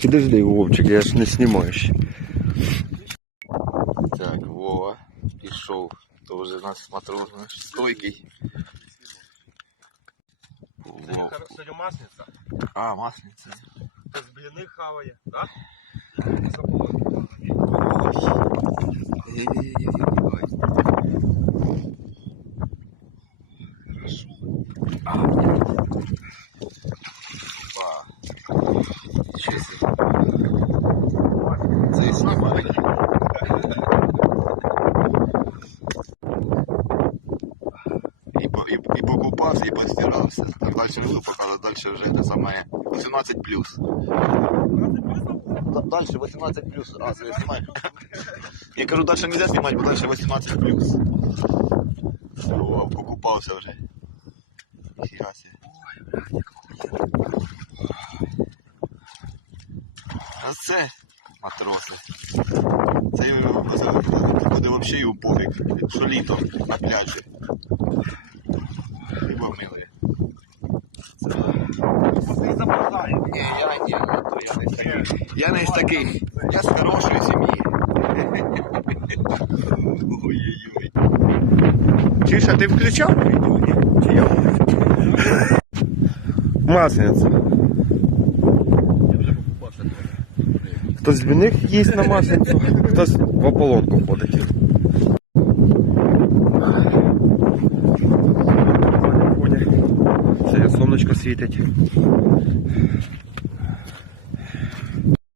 Підожди, Вовчик, я ж не знімаю ще. Так, Вова пішов. То вже у нас матрос наш стойкий. Вов. Сьогодні масниця. А, масниця. Хтось бліни хаває, так? Ой-ой-ой-ой. Хорошо. А. Це знімає. І, по- і, і покупався, і постирався. Так далі не буду показувати, далі вже те саме 18 плюс. Далі 18 плюс. А, це я знімаю. Я кажу, далі не можна знімати, бо далі 18 плюс. О, покупався вже. Ніфіга себе. А це матроси. Це це буде взагалі йому пофіг. Що літом на пляжі. Хіба милий. Западає. Ні, я ні, то я не з таких. Я не з таких. Я з хорошої сім'ї. Ой-ой-ой. Чиш, а ти включав? Чи я? Масниця. Хтось з них їсть на масницю, хтось в ополонку ходить. Це сонечко світить.